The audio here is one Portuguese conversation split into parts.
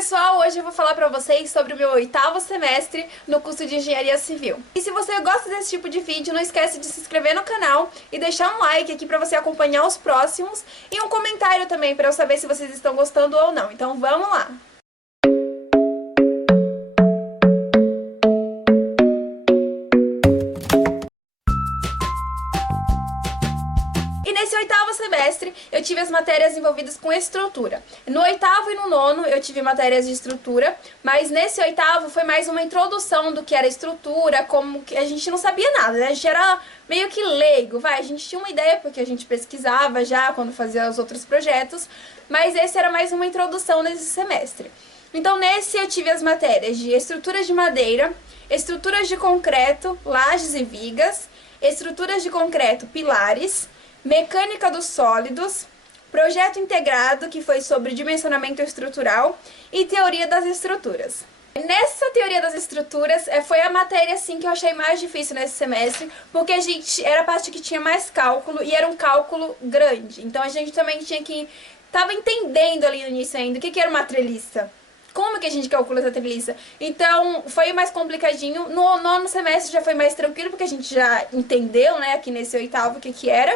pessoal, hoje eu vou falar pra vocês sobre o meu 8º semestre no curso de Engenharia Civil. E se você gosta desse tipo de vídeo, não esquece de se inscrever no canal e deixar um like aqui pra você acompanhar os próximos e um comentário também pra eu saber se vocês estão gostando ou não. Então vamos lá! Nesse 8º semestre, eu tive as matérias envolvidas com estrutura. No 8º e no 9º, eu tive matérias de estrutura, mas nesse 8º foi mais uma introdução do que era estrutura, como que a gente não sabia nada, né? A gente era meio que leigo, a gente tinha uma ideia porque a gente pesquisava já quando fazia os outros projetos, mas esse era mais uma introdução nesse semestre. Então nesse eu tive as matérias de estruturas de madeira, estruturas de concreto, lajes e vigas, estruturas de concreto, pilares, mecânica dos sólidos, projeto integrado, que foi sobre dimensionamento estrutural, e teoria das estruturas. Nessa teoria das estruturas, foi a matéria assim que eu achei mais difícil nesse semestre, porque era a parte que tinha mais cálculo, e era um cálculo grande. Então a gente também tava entendendo ali no início ainda o que era uma treliça. Como que a gente calcula essa treliça? Então, foi mais complicadinho. No 9º semestre já foi mais tranquilo, porque a gente já entendeu, né, aqui nesse 8º o que era.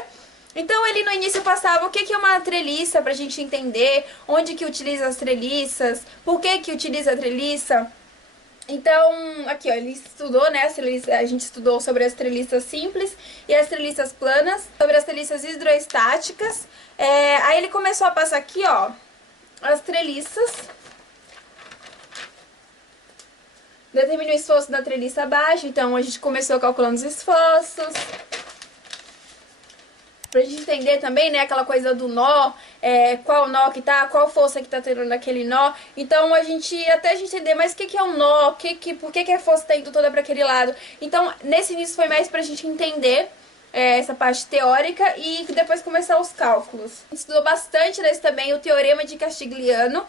Então, ele no início passava o que é uma treliça pra gente entender, onde que utiliza as treliças, por que utiliza a treliça. Então, aqui ó, ele estudou, né, a gente estudou sobre as treliças simples e as treliças planas, sobre as treliças hidroestáticas. Aí ele começou a passar aqui, ó, as treliças. Determina o esforço da treliça abaixo, então a gente começou calculando os esforços. Pra gente entender também, né, aquela coisa do nó, qual nó que tá, qual força que tá tendo naquele nó. Então até a gente entender, mas o que é um nó, por que a força tá indo toda pra aquele lado. Então nesse início foi mais pra gente entender essa parte teórica e depois começar os cálculos. A gente estudou bastante nesse também o Teorema de Castigliano.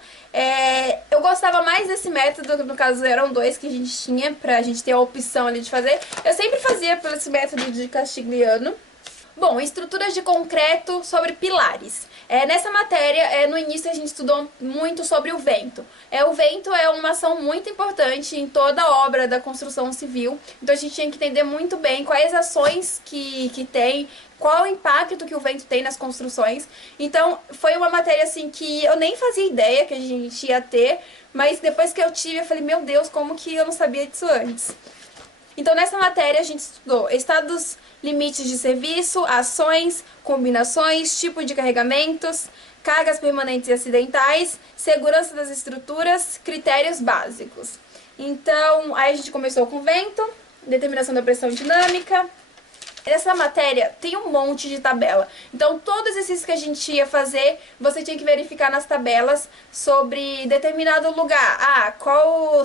Eu gostava mais desse método, no caso eram dois que a gente tinha pra gente ter a opção ali de fazer. Eu sempre fazia por esse método de Castigliano. Bom, estruturas de concreto sobre pilares. Nessa matéria, no início a gente estudou muito sobre o vento. O vento é uma ação muito importante em toda a obra da construção civil. Então a gente tinha que entender muito bem quais ações que tem, qual o impacto que o vento tem nas construções. Então foi uma matéria assim que eu nem fazia ideia que a gente ia ter, mas depois que eu tive eu falei, meu Deus, como que eu não sabia disso antes? Então nessa matéria a gente estudou estados limites de serviço, ações, combinações, tipo de carregamentos, cargas permanentes e acidentais, segurança das estruturas, critérios básicos. Então, aí a gente começou com vento, determinação da pressão dinâmica. Nessa matéria tem um monte de tabela. Então, todo exercício que a gente ia fazer, você tinha que verificar nas tabelas sobre determinado lugar.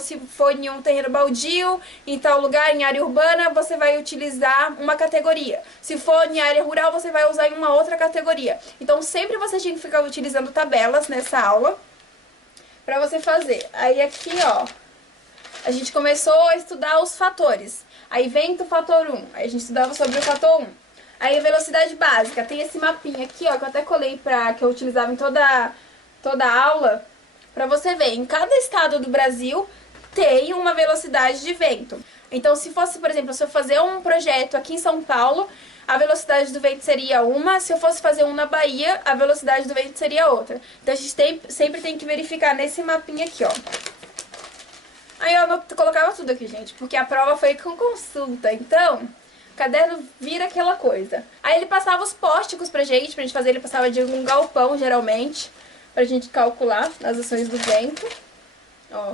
Se for em um terreno baldio, em tal lugar, em área urbana, você vai utilizar uma categoria. Se for em área rural, você vai usar em uma outra categoria. Então, sempre você tinha que ficar utilizando tabelas nessa aula pra você fazer. Aí aqui, ó, a gente começou a estudar os fatores. Aí vento, fator 1. Aí a gente estudava sobre o fator 1. Aí velocidade básica. Tem esse mapinha aqui, ó, que eu até colei que eu utilizava em toda a aula. Pra você ver, em cada estado do Brasil tem uma velocidade de vento. Então, se fosse, por exemplo, se eu fazer um projeto aqui em São Paulo, a velocidade do vento seria uma. Se eu fosse fazer um na Bahia, a velocidade do vento seria outra. Então, a gente sempre tem que verificar nesse mapinha aqui, ó. Aí eu colocava tudo aqui, gente, porque a prova foi com consulta, então o caderno vira aquela coisa. Aí ele passava os pósticos pra gente fazer, ele passava de um galpão, geralmente, pra gente calcular as ações do vento, ó.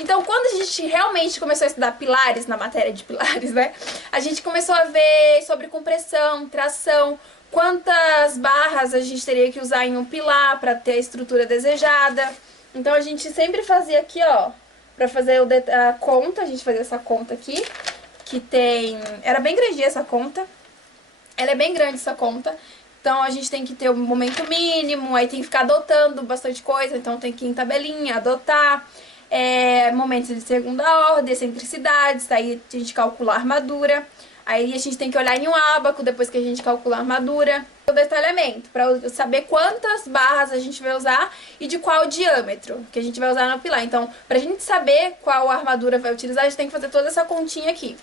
Então, quando a gente realmente começou a estudar pilares, na matéria de pilares, né, a gente começou a ver sobre compressão, tração, quantas barras a gente teria que usar em um pilar para ter a estrutura desejada. Então a gente sempre fazia aqui, ó, pra fazer a conta, a gente fazia essa conta aqui, era bem grande essa conta, ela é bem grande essa conta, então a gente tem que ter um momento mínimo, aí tem que ficar adotando bastante coisa, então tem que ir em tabelinha, adotar, momentos de segunda ordem, excentricidades, aí a gente calcula a armadura. Aí a gente tem que olhar em um ábaco depois que a gente calcula a armadura. O detalhamento, para saber quantas barras a gente vai usar e de qual diâmetro que a gente vai usar no pilar. Então, pra gente saber qual armadura vai utilizar, a gente tem que fazer toda essa continha aqui.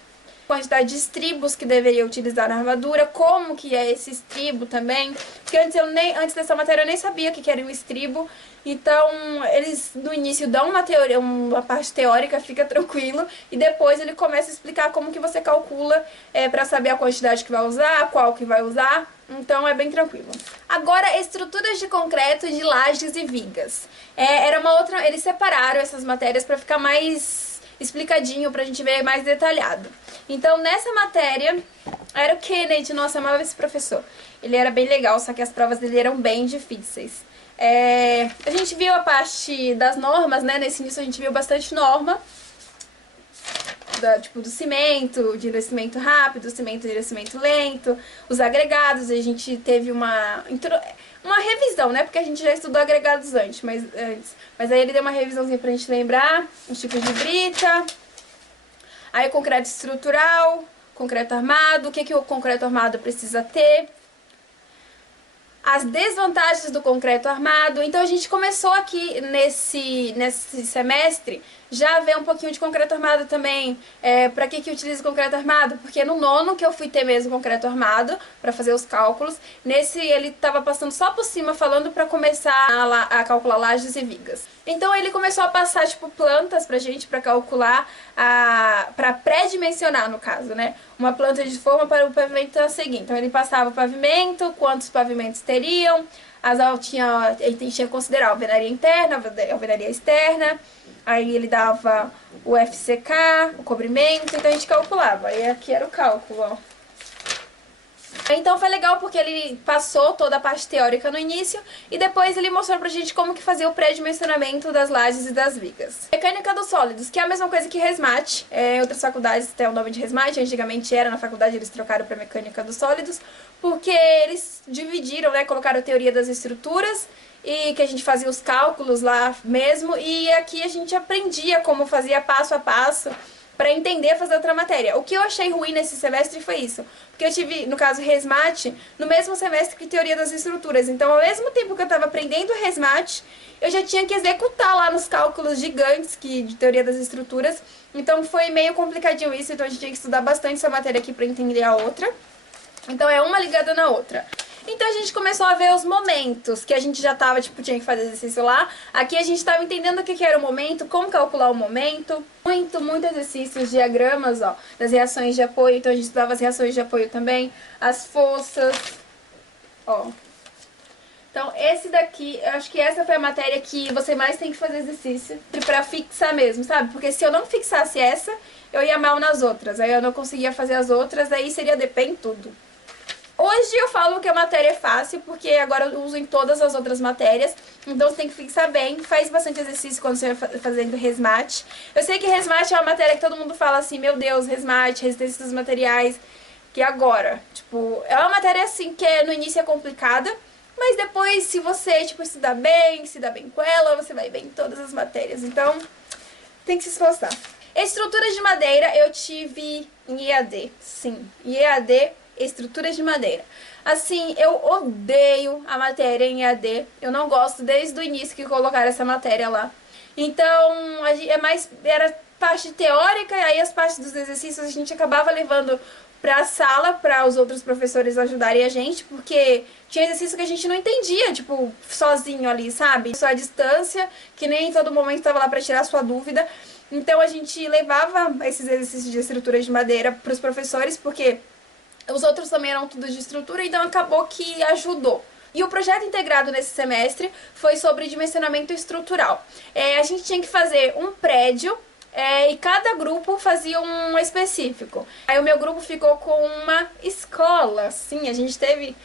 Quantidade de estribos que deveria utilizar na armadura, como que é esse estribo também, porque antes dessa matéria eu nem sabia o que era um estribo, então eles no início dão uma teoria, uma parte teórica, fica tranquilo, e depois ele começa a explicar como que você calcula para saber a quantidade que vai usar, qual que vai usar, então é bem tranquilo. Agora, estruturas de concreto, de lajes e vigas. Era uma outra, eles separaram essas matérias para ficar mais explicadinho, pra gente ver mais detalhado. Então, nessa matéria, era o Kennedy. Nossa, eu amava esse professor. Ele era bem legal, só que as provas dele eram bem difíceis. A gente viu a parte das normas, né? Nesse início a gente viu bastante norma. Tipo, do cimento, de endurecimento rápido, cimento de endurecimento lento, os agregados. A gente teve uma revisão, né? Porque a gente já estudou agregados antes. Mas aí ele deu uma revisãozinha pra gente lembrar os tipos de brita. Aí concreto estrutural, concreto armado, o que o concreto armado precisa ter. As desvantagens do concreto armado. Então a gente começou aqui nesse semestre já a ver um pouquinho de concreto armado também. Pra que utiliza concreto armado? Porque no nono que eu fui ter mesmo concreto armado pra fazer os cálculos, nesse ele tava passando só por cima falando pra começar a calcular lajes e vigas. Então ele começou a passar tipo plantas pra gente pra calcular, pra pré-dimensionar no caso, né? Uma planta de forma para o pavimento a seguir. Então ele passava o pavimento, quantos pavimentos teriam, ele tinha que considerar a alvenaria interna, a alvenaria externa, aí ele dava o FCK, o cobrimento, então a gente calculava. E aqui era o cálculo, ó. Então foi legal porque ele passou toda a parte teórica no início e depois ele mostrou pra gente como que fazia o pré-dimensionamento das lajes e das vigas. Mecânica dos sólidos, que é a mesma coisa que resmate. Em outras faculdades tem o nome de resmate, antigamente era na faculdade, eles trocaram pra mecânica dos sólidos, porque eles dividiram, né, colocaram a teoria das estruturas e que a gente fazia os cálculos lá mesmo, e aqui a gente aprendia como fazia passo a passo pra entender fazer outra matéria. O que eu achei ruim nesse semestre foi isso. Porque eu tive, no caso, resmate, no mesmo semestre que teoria das estruturas. Então, ao mesmo tempo que eu tava aprendendo resmate, eu já tinha que executar lá nos cálculos gigantes de teoria das estruturas. Então, foi meio complicadinho isso. Então, a gente tinha que estudar bastante essa matéria aqui pra entender a outra. Então, é uma ligada na outra. Então a gente começou a ver os momentos, que a gente já tava, tipo, tinha que fazer exercício lá. Aqui a gente tava entendendo o que era o momento, como calcular o momento. Muito exercícios, diagramas, ó, das reações de apoio. Então a gente estudava as reações de apoio também, as forças, ó. Então esse daqui, eu acho que essa foi a matéria que você mais tem que fazer exercício pra fixar mesmo, sabe? Porque se eu não fixasse essa, eu ia mal nas outras. Aí eu não conseguia fazer as outras, aí seria DP em tudo. Hoje eu falo que a matéria é fácil, porque agora eu uso em todas as outras matérias, então você tem que fixar bem, faz bastante exercício quando você vai fazendo resmate. Eu sei que resmate é uma matéria que todo mundo fala assim, meu Deus, resmate, resistência dos materiais, que agora, tipo, é uma matéria assim que no início é complicada, mas depois se você, tipo, se dá bem com ela, você vai bem em todas as matérias, então tem que se esforçar. Estruturas de madeira eu tive em EAD, sim, EAD, estruturas de madeira. Assim, eu odeio a matéria em EAD. Eu não gosto desde o início que colocaram essa matéria lá. Então, era parte teórica, e aí as partes dos exercícios a gente acabava levando pra sala, para os outros professores ajudarem a gente, porque tinha exercício que a gente não entendia, tipo, sozinho ali, sabe? Só a distância, que nem em todo momento estava lá pra tirar sua dúvida. Então, a gente levava esses exercícios de estruturas de madeira pros professores, porque os outros também eram tudo de estrutura, então acabou que ajudou. E o projeto integrado nesse semestre foi sobre dimensionamento estrutural. A gente tinha que fazer um prédio e cada grupo fazia um específico. Aí o meu grupo ficou com uma escola. Sim, a gente teve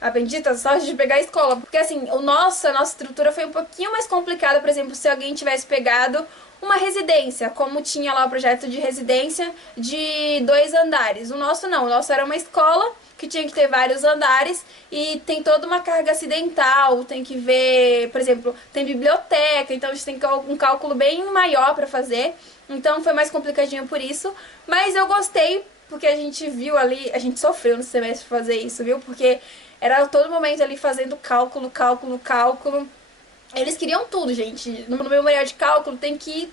a bendita sorte de pegar a escola. Porque assim, a nossa estrutura foi um pouquinho mais complicada. Por exemplo, se alguém tivesse pegado uma residência, como tinha lá o projeto de residência de 2 andares. O nosso não, o nosso era uma escola que tinha que ter vários andares e tem toda uma carga acidental, tem que ver, por exemplo, tem biblioteca, então a gente tem um cálculo bem maior para fazer, então foi mais complicadinho por isso, mas eu gostei porque a gente viu ali, a gente sofreu no semestre pra fazer isso, viu? Porque era todo momento ali fazendo cálculo, cálculo, cálculo. Eles queriam tudo, gente. No memorial de cálculo tem que ir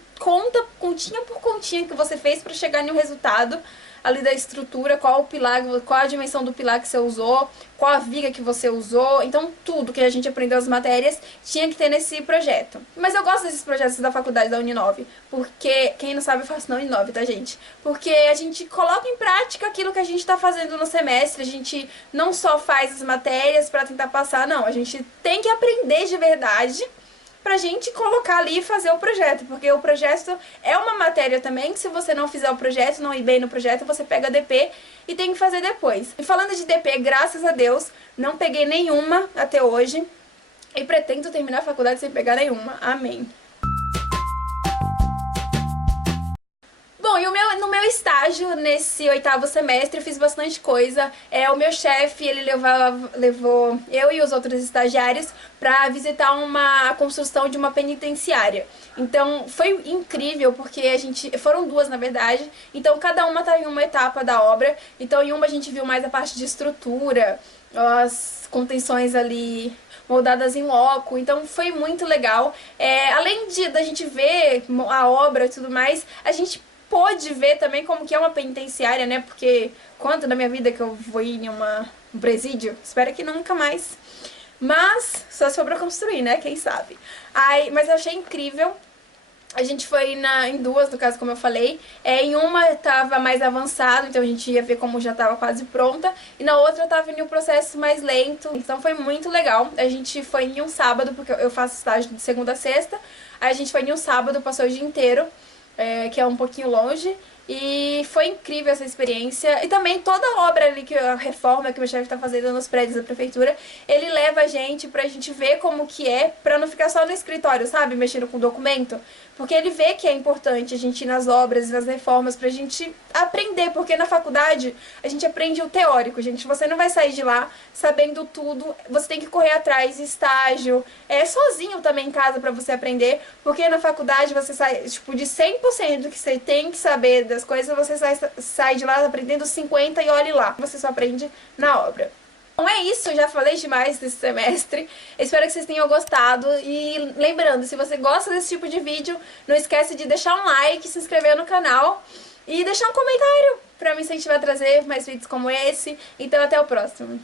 continha por continha que você fez para chegar em um resultado ali da estrutura, qual o pilar, qual a dimensão do pilar que você usou, qual a viga que você usou. Então, tudo que a gente aprendeu as matérias tinha que ter nesse projeto. Mas eu gosto desses projetos da faculdade da Uninove, porque, quem não sabe, eu faço na Uninove, tá, gente? Porque a gente coloca em prática aquilo que a gente tá fazendo no semestre. A gente não só faz as matérias para tentar passar, não. A gente tem que aprender de verdade pra gente colocar ali e fazer o projeto, porque o projeto é uma matéria também, que se você não fizer o projeto, não ir bem no projeto, você pega DP e tem que fazer depois. E falando de DP, graças a Deus, não peguei nenhuma até hoje e pretendo terminar a faculdade sem pegar nenhuma. Amém. Bom, e no meu estágio, nesse 8º semestre, eu fiz bastante coisa. O meu chefe, ele levou eu e os outros estagiários para visitar a construção de uma penitenciária. Então, foi incrível, porque foram 2, na verdade. Então, cada uma estava em uma etapa da obra. Então, em uma a gente viu mais a parte de estrutura, as contenções ali moldadas em loco, então foi muito legal. Além da gente ver a obra e tudo mais, a gente pôde ver também como que é uma penitenciária, né? Porque quanto da minha vida que eu vou ir em um presídio? Espero que nunca mais. Mas só se for pra construir, né? Quem sabe? Mas eu achei incrível. A gente foi em 2, no caso, como eu falei. Em uma tava mais avançado, então a gente ia ver como já tava quase pronta. E na outra tava em um processo mais lento. Então foi muito legal. A gente foi em um sábado, porque eu faço estágio de segunda a sexta. Aí a gente foi em um sábado, passou o dia inteiro, que é um pouquinho longe. E foi incrível essa experiência. E também toda a obra ali, a reforma que o meu chefe tá fazendo nos prédios da prefeitura, ele leva a gente pra gente ver como que é, pra não ficar só no escritório, sabe? Mexendo com documento. Porque ele vê que é importante a gente ir nas obras e nas reformas pra gente aprender. Porque na faculdade a gente aprende o teórico, gente. Você não vai sair de lá sabendo tudo. Você tem que correr atrás, estágio. Sozinho também em casa pra você aprender. Porque na faculdade você sai, tipo, de 100% do que você tem que saber das coisas, você sai de lá aprendendo 50 e olhe lá. Você só aprende na obra. Então é isso, já falei demais desse semestre. Espero que vocês tenham gostado. E lembrando, se você gosta desse tipo de vídeo, não esquece de deixar um like, se inscrever no canal e deixar um comentário pra me incentivar a trazer mais vídeos como esse. Então até o próximo.